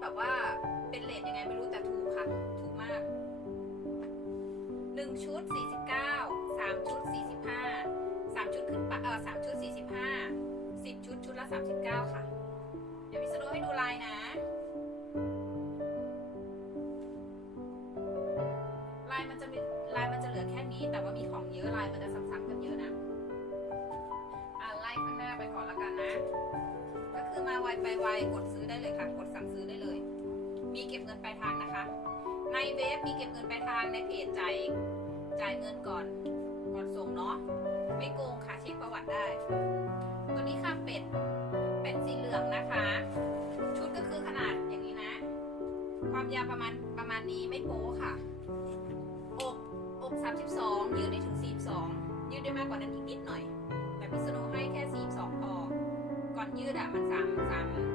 แบบว่าเป็นเลทยังไงไม่รู้แต่ถูกค่ะ ถูกมากหนึ่งชุดสี่สิบเก้าสามชุดสี่สิบห้าสามชุดขึ้นไปเออสามชุดสี่สิบห้าสิบชุดชุดละสามสิบเก้าค่ะ เดี๋ยวพิสโนให้ดูลายนะ ลายมันจะมีลายมันจะเหลือแค่นี้ แต่ว่ามีของเยอะลายมันจะซ้ำๆกันเยอะนะอะไล่ข้างหน้าไปก่อนละกันนะ ก็คือมาไวไปไวกดซื้อได้เลยค่ะ กดสั่งซื้อ เงินปลายทางนะคะ ในเว็บมีเก็บเงินปลายทางในเพจจ่ายจ่ายเงินก่อนก่อนส่งเนาะไม่โกงค่ะเช็คประวัติได้ ตัวนี้ค่ะเป็ดเป็ดสีเหลืองนะคะ ชุดก็คือขนาดอย่างนี้นะ ความยาวประมาณประมาณนี้ไม่โป๊ค่ะอกอก 32 ยืดได้ถึง 42 ยืดได้มากกว่านั้นอีกนิดหน่อย แต่พิษณุให้แค่ 42พอก่อนยืดอะมัน3 3